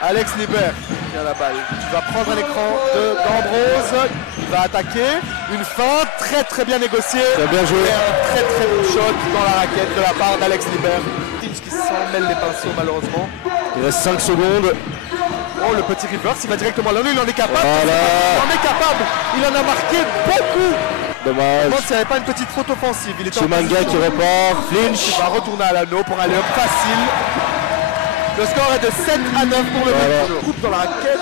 Alex Liber qui a la balle. Tu vas prendre un écran d'Ambrose. Il va attaquer. Une feinte très bien négociée. Très bien joué. Et un très bon shot dans la raquette de la part d'Alex Liber. Finch qui s'en mêle les pinceaux malheureusement. Il reste 5 secondes. Oh, le petit reverse, il va directement là. Il en est capable. Voilà. Il en est capable. Il en a marqué beaucoup. Dommage. Je pense qu'il n'y avait pas une petite faute offensive. Il était Chimanga qui repart. Il Flinch. va retourner à l'anneau pour aller up facile. Le score est de 7 à 9 pour le Bench. Coupe dans la raquette.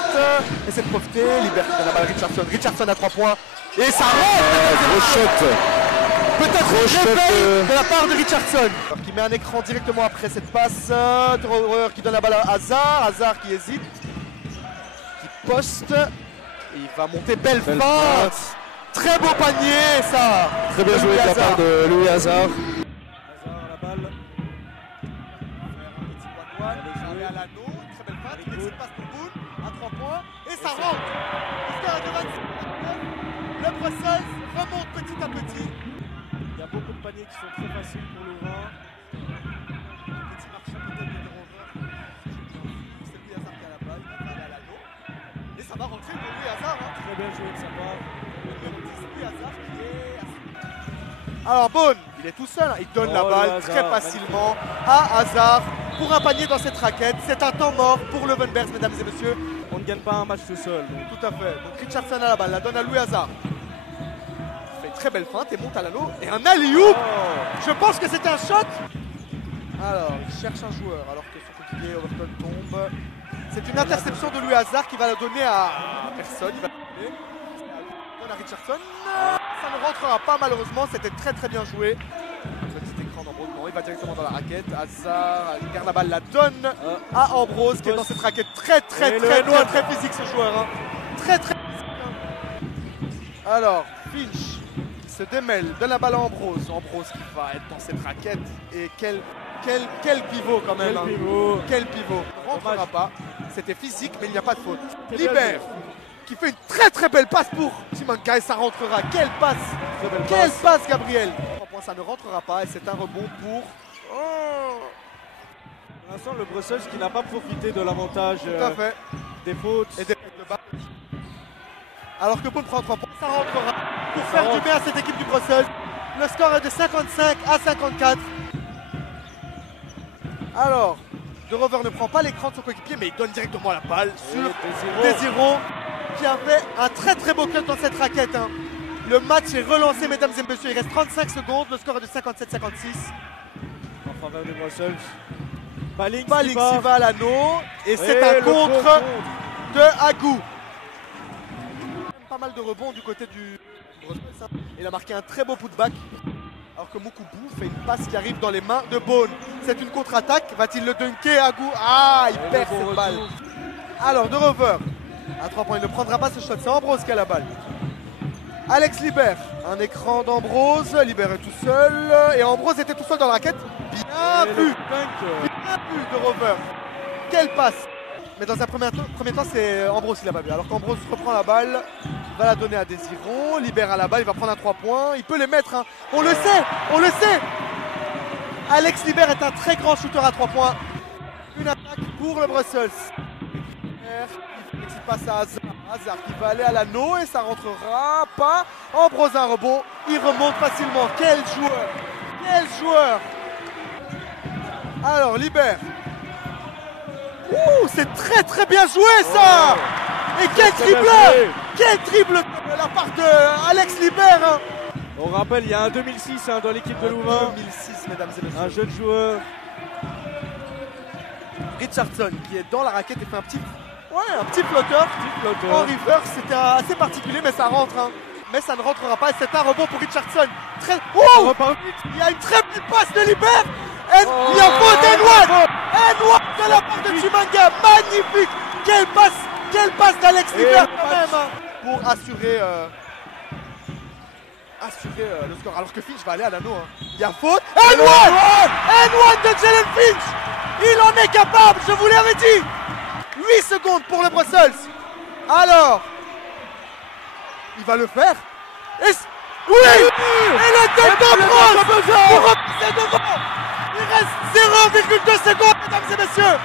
Essaie de profiter. Liber qui donne la balle à Richardson. Richardson à 3 points. Et ça rentre. Gros shot. Peut-être Gros un réveil shot, de la part de Richardson. Alors, qui met un écran directement après cette passe. Thrower qui donne la balle à Hazard. Hazard qui hésite. Qui poste. Et il va monter. Belle feinte. Très beau panier ça. Très bien joué de la part de Louis Hazard. Hazard à la balle. Il est à l'anneau, très belle patte, il laisse une passe pour Boone, à 3 points, et ça rentre. Le score est de 26 à 9. Le Brussels remonte petit à petit. Il y a beaucoup de paniers qui sont très faciles pour Louvain. Petit marchand peut-être de Rover. C'est Louis Hazard qui a la balle, il va aller à l'anneau. Et ça va rentrer pour Louis Hazard. Très bien joué de sa part. Le numéro 10, Louis Hazard qui est... Alors Boone, il est tout seul, il donne la balle très facilement à Hazard pour un panier dans cette raquette. C'est un temps mort pour le Venbergs, mesdames et messieurs. On ne gagne pas un match tout seul. Tout à fait. Donc Richardson a la balle, la donne à Louis Hazard. Il fait une très belle feinte et monte à l'anneau. Et un alley-oop. Je pense que c'est un shot. Alors, il cherche un joueur alors que son coéquipier Overton tombe. C'est une interception de Louis Hazard qui va la donner à personne. Il va la donner. Donne à Richardson. Ça ne rentrera pas malheureusement. C'était très bien joué. Petit écran d'Ambrose. Non, il va directement dans la raquette. Hazard garde la balle, la donne à Ambrose qui est dans cette raquette très physique ce joueur. Hein. Très physique. Hein. Alors, Finch se démêle, donne la balle à Ambrose. Ambrose qui va être dans cette raquette. Et quel pivot quand même. Quel pivot. Ne rentrera pas. C'était physique, mais il n'y a pas de faute. Liber qui fait une très belle passe pour Chimanga et ça rentrera. Quelle passe. Quelle passe, Gabriel. 3 points, ça ne rentrera pas et c'est un rebond pour... Pour l'instant, le Brussels qui n'a pas profité de l'avantage des fautes. Et des fautes de balle. Alors que Boone prend 3 points, ça rentrera pour faire du bien à cette équipe du Brussels. Le score est de 55 à 54. Alors, De Rover ne prend pas l'écran de son coéquipier, mais il donne directement la balle sur Desiro, qui avait un très beau cut dans cette raquette. Hein. Le match est relancé, mesdames et messieurs. Il reste 35 secondes. Le score est de 57-56. En faveur du Brussels. Balix qui va à l'anneau. Et c'est un contre de Agou. Pas mal de rebonds du côté du Brussels. Il a marqué un très beau putback. Alors que Moukoubu fait une passe qui arrive dans les mains de Boone. C'est une contre-attaque. Va-t-il le dunker à Agou? Ah, il perd cette balle. Alors, De Rover. À 3 points, il ne prendra pas ce shot. C'est Ambrose qui a la balle. Alex Liber. Un écran d'Ambrose. Liber est tout seul. Et Ambrose était tout seul dans la raquette. Bien vu. Bien vu De Rover. Quelle passe. Mais dans un premier temps, c'est Ambrose qui l'a pas vu. Alors qu'Ambrose reprend la balle. Va la donner à Desiron. Liber à la balle. Il va prendre un 3 points. Il peut les mettre. Hein. On le sait. Alex Liber est un très grand shooter à 3 points. Une attaque pour le Brussels. Il passe à Hazard. Hazard qui va aller à l'anneau et ça rentrera pas. Ambrose un rebond. Il remonte facilement. Quel joueur. Alors, Liber. Ouh, c'est très bien joué ça. Et quel triple de la part de Alex Liber. Hein. On rappelle, il y a un 2006 dans l'équipe de Louvain. 2006, mesdames et messieurs. Un jeune joueur. Richardson qui est dans la raquette et fait un petit flotteur. En reverse, c'était assez particulier, mais ça rentre. Hein. Mais ça ne rentrera pas et c'est un rebond pour Richardson. Il y a une très belle passe de Liber. Il y a faute d'Enouad. Enouad de la part de Chimanga. Magnifique. Quelle passe d'Alex Liber quand même. Hein, pour assurer le score. Alors que Finch va aller à l'anneau. Hein. Il y a faute. Enouad de Jalen Finch. Il en est capable, je vous l'avais dit. 8 secondes pour le Brussels. Alors, il va le faire. Et le tête d'Ambrose pour repasser devant. Il reste 0,2 secondes, mesdames et messieurs.